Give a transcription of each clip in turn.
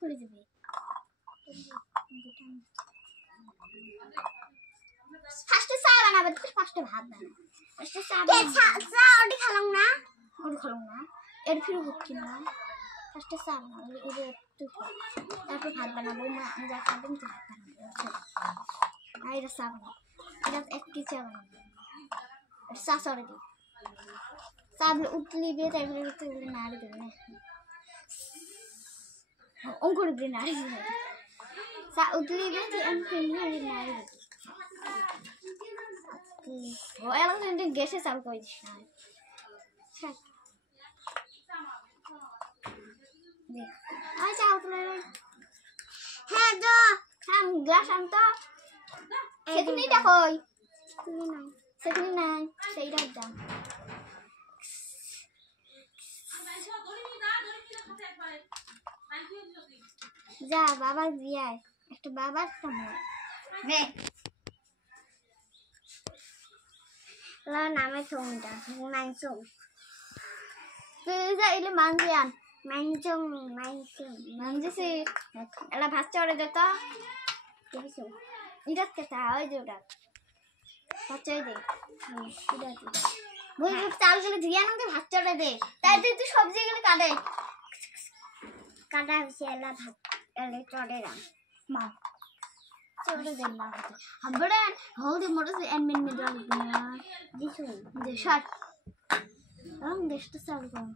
খুলে দিবি ফার্স্টে চা বানাবে ফার্স্টে ভাত বানাবে ফার্স্টে চা চা ওটি খালাম না এর ফির হচ্ছে না ফার্স্টে চা বানাবে এর একটু তারপর ভাত বানাবো মা আমি যা খাবেন তো ভাত বানাবো আর এটা চা বানাবো এটা একটি চা বানাবো চা সরে দিই চা উতলি দিয়ে তারপরে উতলি নাড়ি দেবে না অঙ্কুর দিয়ে নাড়ি দেবে চা উতলি দিয়ে অঙ্কুর নাড়ি দেবে ও এলাকা গ্যাসে চালু করে দিস না চা উতলে হ্যাঁ দো গ্লাস আনতো সেখানেই দেখোই সেখানে নাই সেইটার দাম যা বাবা দিয়ে একটা বাবার একটা মা নামে চৌটা মাংসং তুই যা এলে মাংসে আন মাংসে এলা ভাত চড়ে দে তো এটা খেতে হয় যে ওটা ভাত চড়ে দে চালগুলো ধুয়ে আনতে ভাত চড়ে দে তাই তুই সবজি গুলো কাটা হয়েছে এলা ভাত এলে চড়ে রাম মা চড়ে দে মা হাবড়ে হলদি মোটর এনমিন মে ডাল দিনা দিছু দে শট দেশটা চালু কর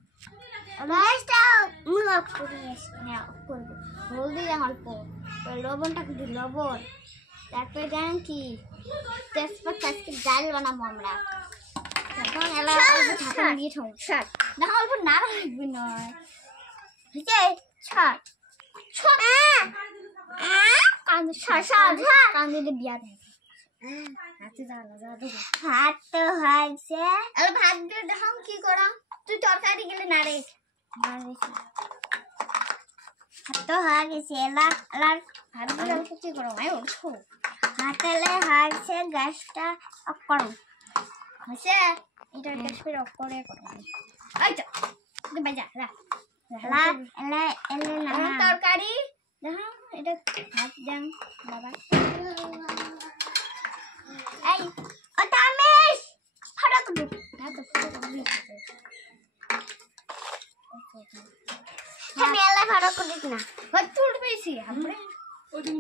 রাইসটা মুলক করে না করব হলদি অল্প লবণটা দিই লবণ তারপরে জানেন কি তেজপাতা আজকে ডাল বানাবো আমরা তখন এলা ঢাকা দিয়ে ঠোঁ শট না অল্প না রাখবি নয় হইছে শট শট কান শট কান দিয়ে বিয়া দেয় হাতে দাঁড়া যা দে ভাত তো হয়েছে এলা ভাত দিয়ে দেখো কি করা তুই তরকারি গেলে না রে ভাত তো হয়ে গেছে এলা এলা ভাত দিয়ে কি করো আই ওঠো হাতেলে হারছে গ্যাসটা অফ করো হইছে এটা গ্যাস ফের অফ করে করো এই তো তুই বাজা লা এলা এলা না তরকারি দেখো এটা ভাত দেন বাবা এই ও তামিশ ফড়ক দে না তো ফড়ক দে হ্যাঁ মেলা ফড়ক দিস না হত তুল পেছি আমরা ওদিন